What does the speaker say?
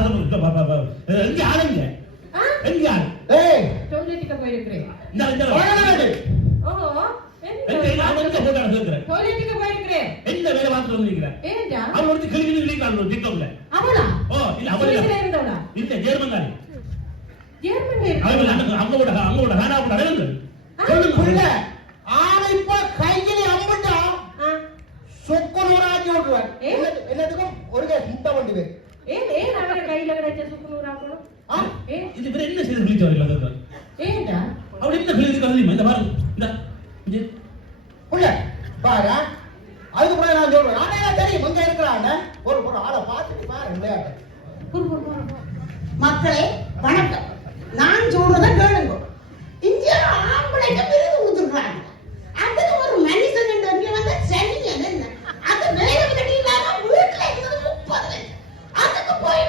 எங்க ஆளுங்க எங்க ஆளு டாய்லெட்டுக்கு போயிருக்கிறேன். இந்த ஓ டாய்லெட்டுக்கு போயிருக்கிறேன். எந்த வேலை பார்த்துட்டு வந்திருக்கிறேன்? ஏன்டா அவள் வந்து கிளிக்கிட்டு விளையாடுறோம் டிக்டாக்ல. அவளா? ஓ இல்ல அவள இருந்தவளா? இல்ல ஜெர்மன் தானே. ஜெர்மன்ல இருக்கா? அவள அங்கோட ஹானா கூட நடந்து சொல்லுங்க புள்ள. ஆனா இப்ப கையில அம்பட்டா சொக்கனூராக்கி விட்டுவார். என்னதுக்கும் ஒரு முட்ட வண்டிவே. ஏன் அவர கையில கிடைச்ச சுக்குனூராக்கணும்? இது வேற என்ன செய்து விழிச்சு வரல? ஏன்டா அவள் என்ன சொல்லிருக்கு தெரியுமா? இந்த பாரு இந்த புள்ள பாரு. அதுக்கு முன்னாடி நான் சொல்றேன். ஆனா தெரியும் எங்க இருக்கிறாங்க. ஒரு ஆளை பார்த்துட்டு பாரு விளையாட்டு. மக்களே வணக்கம்.